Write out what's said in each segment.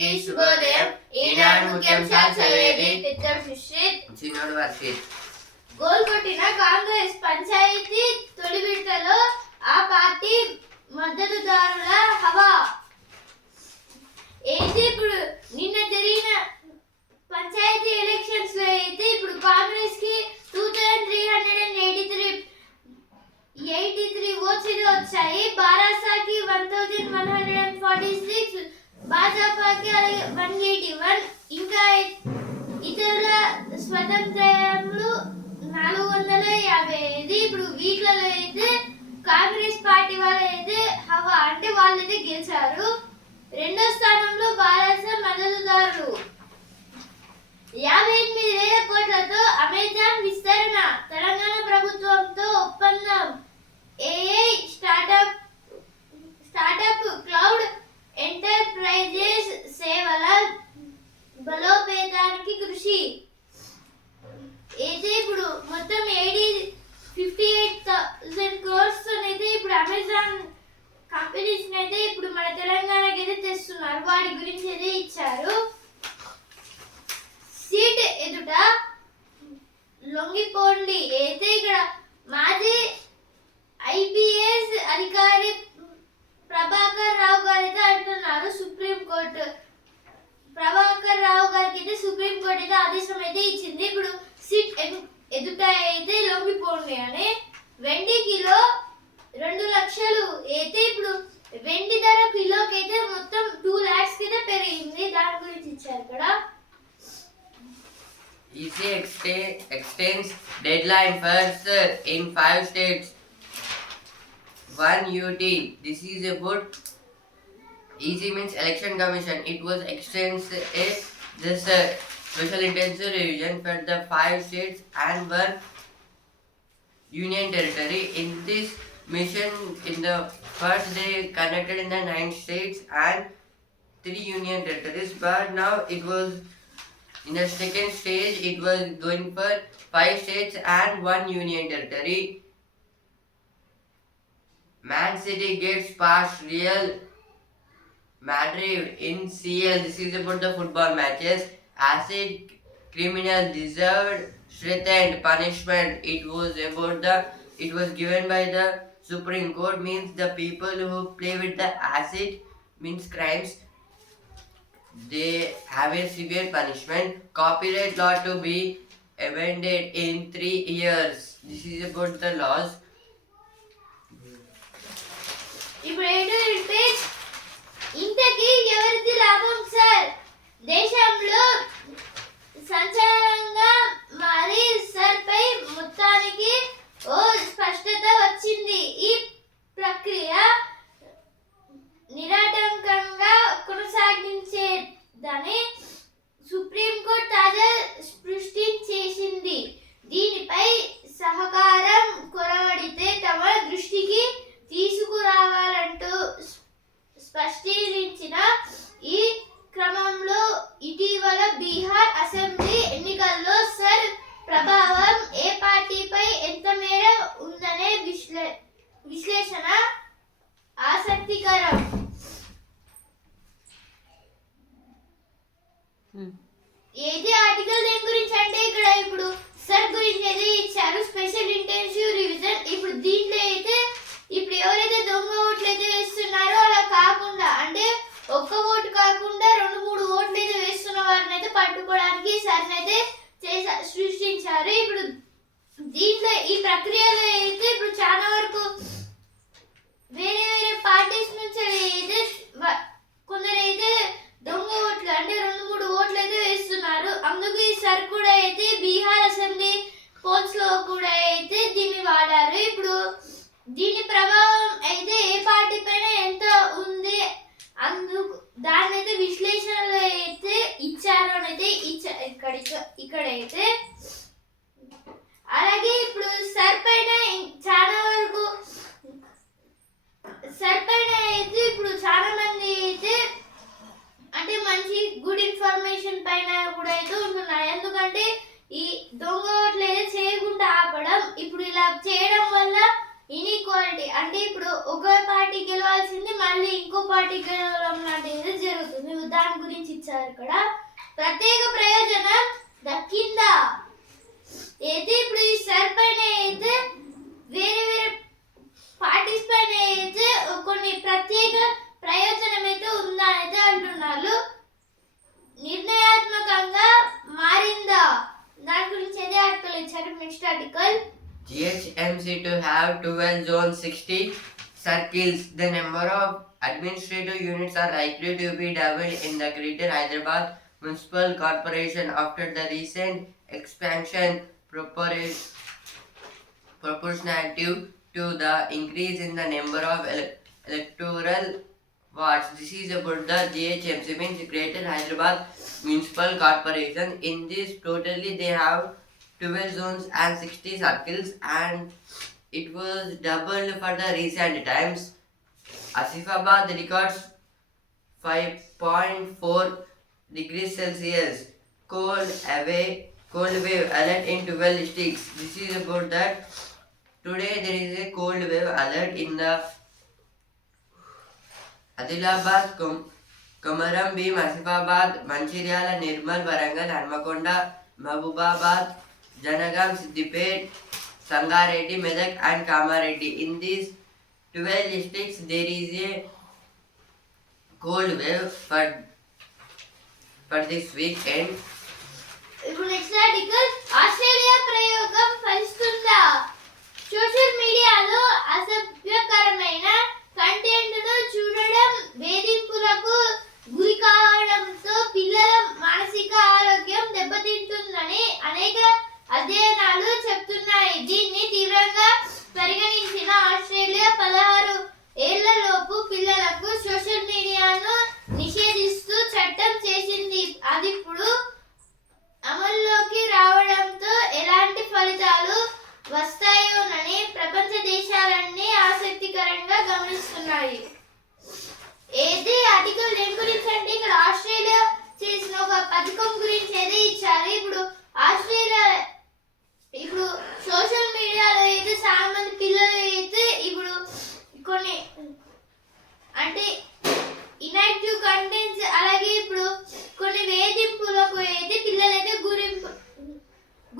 అందరికీ శుభోదయం. ఈనాడు ముఖ్యాంశాలు చదివేది పెద్దోడు సుశ్రీత్, చిన్నోడు వర్షిత్. గోల్ కొట్టిన కాంగ్రెస్ పంచాయతీ తొలి విడతలో ఆ పార్టీ మద్దతుదారుల హవా. అయితే ఇప్పుడు నిన్న జరిగిన పంచాయతీ ఎలక్షన్స్ లో అయితే ఇప్పుడు కాంగ్రెస్ కి 2383 ఓట్స్ వచ్చాయి. బారాసాకి 1146, భాజపాకి 181, ఇంకా ఇతరుల స్వతంత్రులు 455. ఇప్పుడు వీటిలో అయితే కాంగ్రెస్ పార్టీ వాళ్ళు అయితే హవా అంటే వాళ్ళైతే గెలిచారు. రెండో స్థానంలో బారాస మద్దతుదారులు 58,000 కోట్లతో అమెజాన్ విస్తరణ, తెలంగాణ ప్రభుత్వంతో ఒప్పందం, ఏఐ స్టార్టప్ క్లౌడ్ ఎంటర్ప్రైజెస్ సేవల బలోపేతానికి కృషి. అయితే ఇప్పుడు మొత్తం 58,000 crores అయితే ఇప్పుడు అమెజాన్ కంపెనీస్ అయితే ఇప్పుడు మన తెలంగాణకి అయితే తెస్తున్నారు. వాటి గురించి అయితే ఇచ్చారు. సీట్ ఎదుట లొంగిపోండి. అయితే ఇక్కడ మాజీ ఐపీఎస్ అధికారి ప్రభాకర్ రావు గారు అయితే అంటున్నారు, సుప్రీంకోర్టు ప్రభాకర్ రావు గారికి అయితే సుప్రీంకోర్టు అయితే ఆదేశం అయితే ఇచ్చింది. ఇప్పుడు సీట్ ఎదుట అయితే లొంగిపోండి అని. వెండి కిలో 2 లక్షలు. అయితే ఇప్పుడు వెండి ధర కిలోకి అయితే మొత్తం 2 lakhs అయితే పెరిగింది. దాని గురించి ఇచ్చారు ఇక్కడ. EC extends deadline first in 5 states. 1 UT. This is about EC means Election Commission. It was extends this special intensive revision for the 5 states and 1 union territory. In this mission, in the first they conducted in the 9 states and 3 union territories, but now it was in the second stage it was going for 5 states and 1 union territory. Man City gets past Real Madrid in CL. This is about the football matches. Acid criminal deserved strengthened punishment. It was given by the Supreme Court. Means the people who play with the acid means crimes, they have a severe punishment. Copyright law to be amended in 3 years. This is about the laws. ఇప్పుడు page ఇంతకీ ఎవరిది లాభం sir? దేశంలో సంచలనంగా మారి sir పై మొత్తానికి ఓ స్పష్టత వచ్చింది. ఈ ప్రక్రియ నిరాటంకంగా కొనసాగించేదని సుప్రీంకోర్టు తాజా స్పష్టం చేసింది. దీనిపై సహకారం కొరవడితే తమ దృష్టికి తీసుకురావాలంటూ స్పష్టీకరించిన ఈ క్రమంలో ఇటీవల బీహార్ అసెంబ్లీ ఎన్నికల్లో సర్ ప్రభావం ఏ పార్టీపై ఎంత మేర ఉందనే విశ్లేషణ ఆసక్తికరం. ఏది ఆర్టికల్ దేని గురించి అంటే ఇక్కడ ఇప్పుడు సర్ గురించి అయితే ఇచ్చారు, స్పెషల్ ఇంటెన్సివ్ రివిజన్. ఇప్పుడు దీంట్లో అయితే ఇప్పుడు ఎవరైతే దొంగ ఓట్లు అయితే వేస్తున్నారో అలా కాకుండా అంటే ఒక్క ఓటు కాకుండా 2-3 ఓట్లు అయితే వేస్తున్న వారిని అయితే పట్టుకోవడానికి సర్ అయితే సృష్టించారు. ఇప్పుడు దీంట్లో ఈ ప్రక్రియలో అయితే ఇప్పుడు చాలా వరకు వేరే వేరే పార్టీస్ నుంచి అయితే కొందరైతే దొంగ ఓట్లు అంటే 2-3 ఓట్లు అయితే వేస్తున్నారు. అందుకు ఈ సర్ కూడా అయితే బీహార్ అసెంబ్లీ పోల్స్ లో కూడా అయితే దీన్ని వాడారు. ఇప్పుడు దీని ప్రభావం అయితే ఏ పార్టీ పైన ఎంత ఉంది అందుకు దాన్ని అయితే విశ్లేషణలో అయితే ఇచ్చారు అని అయితే ఇక్కడైతే. అలాగే ఇప్పుడు సర్ పైన చాలా వరకు అయితే ఇప్పుడు చాలా మంది అయితే అంటే మంచి గుడ్ ఇన్ఫర్మేషన్ పైన కూడా అయితే ఉంటున్నారు. ఎందుకంటే ఈ దొంగ ఓట్లు అయితే చేయకుండా ఆపడం, ఇప్పుడు ఇలా చేయడం వల్ల ఇన్ఈక్వాలిటీ అంటే ఇప్పుడు ఒక పార్టీ గెలవాల్సింది మళ్ళీ ఇంకో పార్టీ గెలవడం లాంటిది జరుగుతుంది. దాని గురించి ఇచ్చారు ఇక్కడ. ప్రత్యేక ప్రయోజనం దక్కిందా అయితే ఇప్పుడు ఈ సర్ పైన అయితే వేరే వేరే పార్టీస్ పైన అయితే కొన్ని ప్రత్యేక ప్రయోజనం అయితే ఉందా అయితే అంటున్నారు. నిర్ణయాత్మకంగా మారిందా దాని గురించి అయితే ఆర్టికల్ ఇచ్చారు. Next article GHMC to have 12 zones, 60 circles. The number of administrative units are likely to be doubled in the Greater Hyderabad Municipal Corporation after the recent expansion proportionate to the increase in the number of electoral wards. This is about the GHMC, means Greater Hyderabad Municipal Corporation. In this totally they have 12 zones and 60 circles, and it was doubled for the recent times. Asifabad records 5.4 degrees Celsius cold wave alert in 12 districts. This is about that. Today there is a cold wave alert in the Adilabad, Komaram Bhim, Asifabad, Manchiryala, Nirmal, Warangal, Hanmakonda, Mahbubabad, Janagam, Siddipet, Sangareddy, Medak and Kamareddy. In these 12 districts there is a cold wave for this weekend. ఇప్పుడు next article Australia ప్రయోగం ఫలిస్తుందా? Social మీడియాలో అసభ్యకరమైన కంటెంట్ను చూడడం, వేధింపులకు గురి కావడంతో పిల్లల మానసిక ఆరోగ్యం దెబ్బతింటుందని అనేక అధ్యయనాలు చెప్తున్నాయి. దీన్ని తీవ్రంగా పరిగణించిన ఆస్ట్రేలియా 16 ఏళ్లలోపు పిల్లలకు సోషల్ మీడియాను నిషేధిస్తూ చట్టం చేసింది. అది ఇప్పుడు అమల్లోకి రావడంతో ఎలాంటి ఫలితాలు వస్తాయోనని ప్రపంచ దేశాలన్నీ ఆసక్తికరంగా గమనిస్తున్నాయి. ఏది ఆర్టికల్ దేని గురించి అంటే ఇక్కడ ఆస్ట్రేలియా చేసిన ఒక పథకం గురించి అయితే ఇచ్చారు. ఇప్పుడు ఆస్ట్రేలియా ఇప్పుడు సోషల్ మీడియాలో అయితే చాలా మంది పిల్లలు అయితే ఇప్పుడు కొన్ని అంటే ఇన్యాక్టివ్ కంటెంట్స్ అలాగే ఇప్పుడు కొన్ని వేధింపులకు అయితే పిల్లలైతే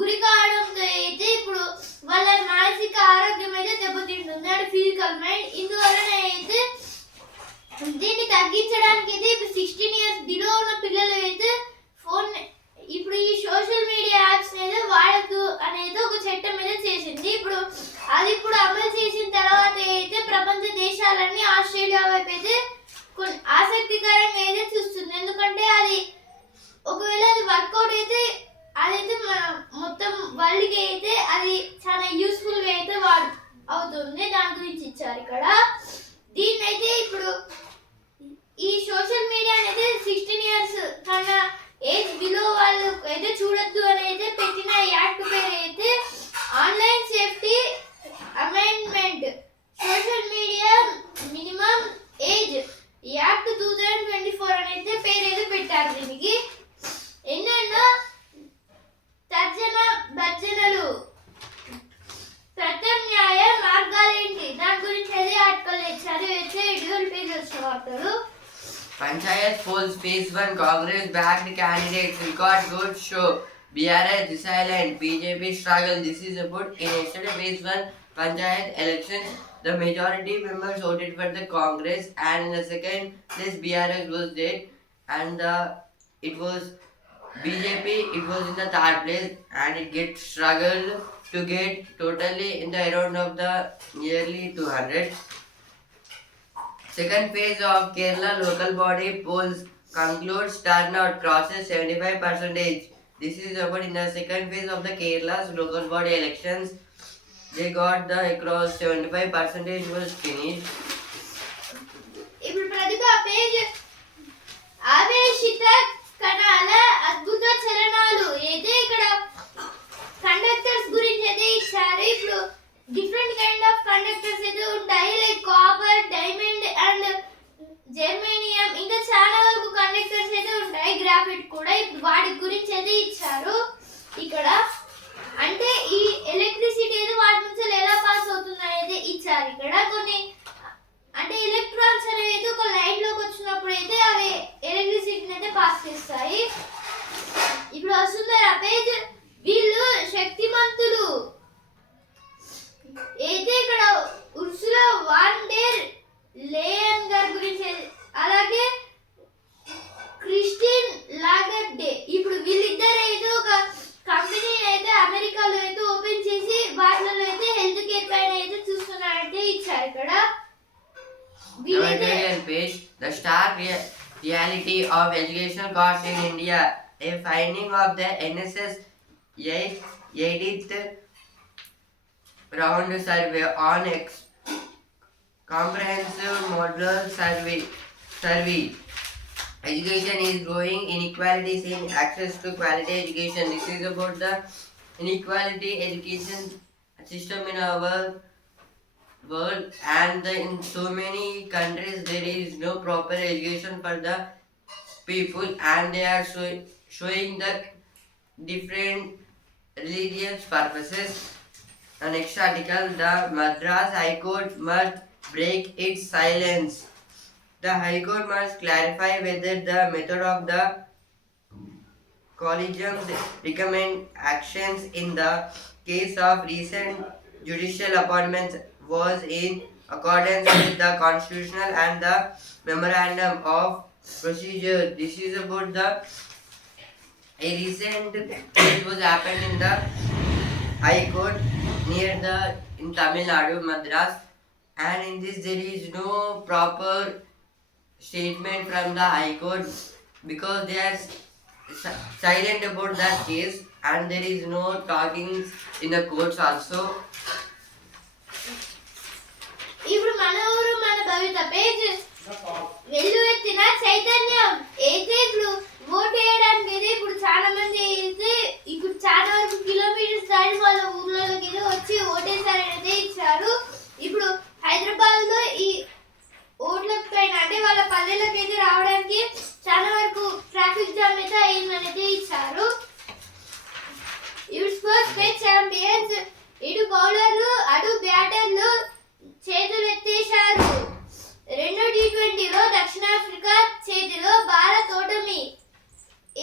గురి కావడంతో అయితే ఇప్పుడు వాళ్ళ మానసిక ఆరోగ్యం అయితే దెబ్బతింటుంది అంటే ఫిజికల్ మైండ్. ఇందువలన అయితే దీన్ని తగ్గించడానికి అయితే ఇప్పుడు 16 ఇయర్స్ బిలో ఉన్న పిల్లలు అయితే ఫోన్ ఇప్పుడు ఈ సోషల్ మీడియా యాప్స్ అయితే వాడద్దు అనేది ఒక చట్టం మీద చేసింది. ఇప్పుడు అది ఇప్పుడు అమలు చేసిన తర్వాత అయితే ప్రపంచ దేశాలన్నీ ఆస్ట్రేలియా వైపు అయితే కొన్ని ఆసక్తికరంగా అయితే చూస్తుంది. ఎందుకంటే అది ఒకవేళ అది వర్కౌట్ అయితే అదైతే మన మొత్తం వరల్డ్కి అయితే అది చాలా యూస్ఫుల్గా అయితే అవుతుంది. దాని గురించి ఇచ్చారు ఇక్కడ. దీన్ని అయితే ఇప్పుడు ఈ సోషల్ మీడియా అనేది 16 ఇయర్స్ కన్నా ఏజ్ బిలో వాళ్ళు అయితే చూడొద్దు అని అయితే పెట్టిన యాక్ట్ పేరు అయితే online safety amendment social media minimum age act 2024 అని అయితే పేరు అయితే పెట్టారు. దీనికి ఎన్నెన్నో తర్జన భర్జనలు, ప్రత్యామ్నాయ మార్గాలేంటి దాని గురించి అయితే ఆర్టికల్ ఇచ్చారు. అయితే 12 పేజెస్ వార్తలు. Panchayat polls phase 1 Congress backed candidates record good show. BRS resilient, BJP struggle. This is about in yesterday phase 1 Panchayat elections. The majority members voted for the Congress, and in the second place BRS was there, and it was BJP. It was in the third place, and it struggled to get totally in the around of the nearly 200. Second phase of Kerala local body polls concludes turnout crosses 75%. This is about in the second phase of the Kerala's local body elections. They got the across 75% was finished. ఇప్పుడు ప్రతిభ page ఆవేశిత కణాల అద్భుత చలనాలు అయితే ఇక్కడ conductors గురించి అయితే ఇచ్చారు. ఇప్పుడు different kind of conductors అయితే ఉంటాయి like copper, diamond and germanium, ఇంకా చాలా వరకు కండక్టర్స్ అయితే ఉంటాయి, గ్రాఫైట్ కూడా. ఇప్పుడు వాటి గురించి అయితే ఇచ్చారు ఇక్కడ. అంటే ఈ ఎలక్ట్రిసిటీ అయితే వాటి నుంచి ఎలా పాస్ అవుతుంది అనేది ఇచ్చారు. The stark reality of educational costs in India. A finding of the NSS 80th round survey on comprehensive model survey. Education is growing inequalities in access to quality education. This is about the inequality education system in our world, and in so many countries there is no proper education for the people, and they are showing the different religious purposes. The next article, the Madras High Court must break its silence. The High Court must clarify whether the method of the collegium's recommend actions in the case of recent judicial appointments was in accordance with the constitutional and the memorandum of procedure. This is about the a recent case was happened in the High Court near the in Tamil Nadu, Madras, and in this there is no proper statement from the High Court because they are silent about that case, and there is no talking in the courts also. ఇప్పుడు మన ఊరు మన భవిత page వెళ్ళు ఎత్తిన చైతన్యం అయితే ఇప్పుడు vote వేయడానికి అయితే ఇప్పుడు చాలా మంది అయితే ఇప్పుడు చాలా వరకు కిలోమీటర్స్ దాటి వాళ్ళ ఊర్లలోకి వచ్చి ఓటేసారైతే ఇచ్చారు. ఇప్పుడు హైదరాబాద్ లో ఈ ఓట్ల పైన అంటే వాళ్ళ పల్లెలకు అయితే రావడానికి చాలా వరకు ట్రాఫిక్ జామ్ అయితే అయిందనైతే ఇచ్చారు. ఇప్పుడు ఫస్ట్ మ్యాచ్ ఛాంపియన్స్ ఇటు బౌలర్లు అటు బ్యాటర్లు చేతులు ఎత్తేశారు. రెండో T20లో దక్షిణాఫ్రికా చేతిలో భారత్ ఓటమి.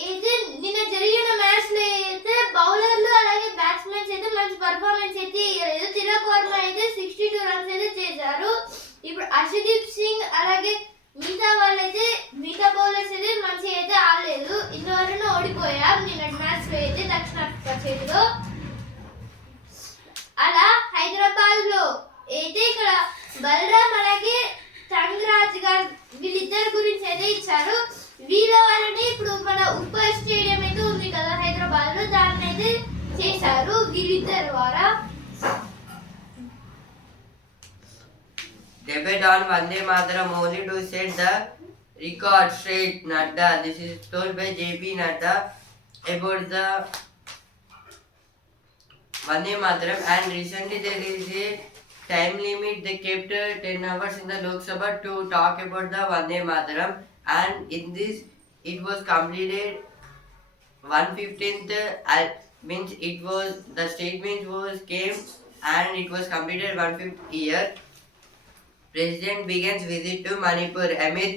అయితే నిన్న జరిగిన మ్యాచ్ లో అయితే బౌలర్లు అలాగే బ్యాట్స్మెన్స్ అయితే మంచి పర్ఫార్మెన్స్ అయితే ఇవ్వలేదు. తిలక్ వర్మ అయితే 62 రన్స్ అయితే చేశారు. ఇప్పుడు హర్షదీప్ సింగ్ అలాగే మిగతా వాళ్ళైతే మిగతా బౌలర్స్ అయితే మంచి అయితే ఆడలేదు. ఇందువలన ఓడిపోయారు నిన్నటి మ్యాచ్ లో అయితే దక్షిణాఫ్రికా చేతిలో. అలా హైదరాబాద్ లో అయితే ఇక్కడ బలరాం అలాగే తంగరాజ్ గారు వీళ్ళిద్దరి గురించి అయితే ఇచ్చారు. వీళ్ళ వల్లనే ఇప్పుడు మన ఉప్పల్ స్టేడియం అయితే ఉంది కదా హైదరాబాద్ లో, దాన్ని అయితే చేశారు వీళ్ళిద్దరి ద్వారా. Debate on Vande Mataram only to set the record straight. Nadda. This is told by J.P. Nadda about the Vande Mataram, and recently there is a time limit. They kept 10 hours in the Lok Sabha to talk about the Vande Mataram, and in this it was completed 1/15th. Means it was the statement was came and it was completed 1/5 year. President begins visit to Manipur amid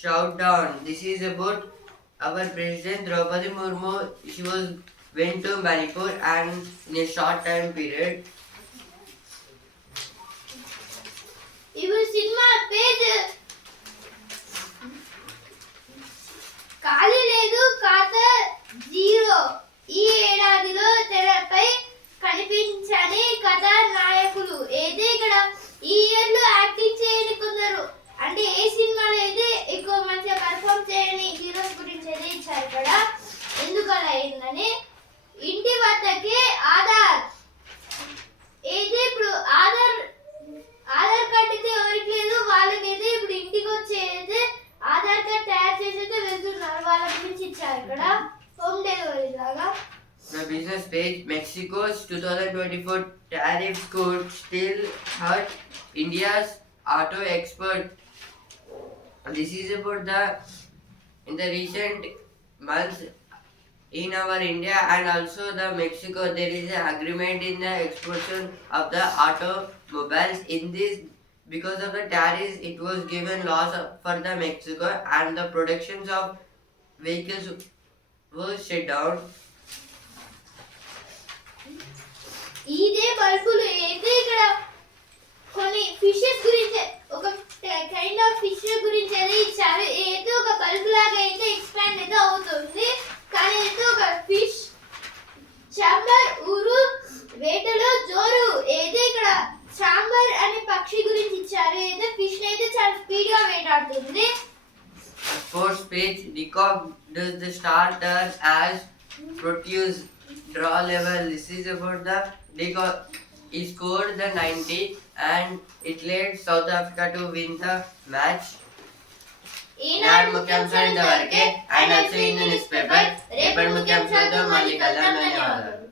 shutdown. This is about our President Draupadi Murmu. She went to Manipur and in a short time period. ఇప్పుడు cinema page ఖాళీ లేదు ఖాతా zero. ఈ ఏడాదిలో తెరపై కనిపించని కథానాయకులు అయితే ఇక్కడ ఈ ఇయర్ లో యాక్టింగ్ చేయని కొందరు, అంటే ఏ సినిమాలో అయితే ఎక్కువ మంచిగా పర్ఫామ్ చేయని హీరోస్ గురించి అయితే ఇచ్చారు ఇక్కడ. ఎందుకు అలా అయిందని ఇంటి వద్దకే ఆధార్ అయితే ఇప్పుడు ఆధార్ కార్డు అయితే ఎవరికి లేదు, వాళ్ళకైతే ఇప్పుడు ఇంటికి వచ్చేది ఆధార్ కార్డ్ తయారు చేసి అయితే వెళ్తున్నారు. వాళ్ళ గురించి ఇచ్చారు ఇక్కడ హోమ్ డెలివరీ లాగా. The business page. Mexico's 2024 tariffs could still hurt India's auto export. This is about the in the recent months in our India and also the Mexico there is an agreement in the exportation of the automobiles. In this, because of the tariffs, it was given loss for the Mexico and the productions of vehicles was shut down. ఇదే బల్బులు అయితే ఇక్కడ కొన్ని fishes గురించి ఒక kind of fish గురించి అయితే ఇచ్చారు. ఏదో ఒక బల్బ్ లాగా అయితే ఎక్స్పాండ్ అయితే అవుతుంది, కానీ అయితే ఒక ఫిష్ చాంబర్ ఊరు వేటలో జోరు. ఏదో ఇక్కడ చాంబర్ అనే పక్షి గురించి ఇచ్చారు. అయితే ఫిష్ అయితే చాలా స్పీడ్ గా వేటాడుతుంది. Sports pitch. Decog does the starter as produce draw level. This is about the Decog. He scored the 90 and it led South Africa to win the match. ఈనాడు ముఖ్యాంశాలు ఇంతవరకే. ఆయన వచ్చి న్యూస్ పేపర్ రేపటి ముఖ్యాంశాలతో మళ్ళీ కలుద్దాం. ధన్యవాదాలు.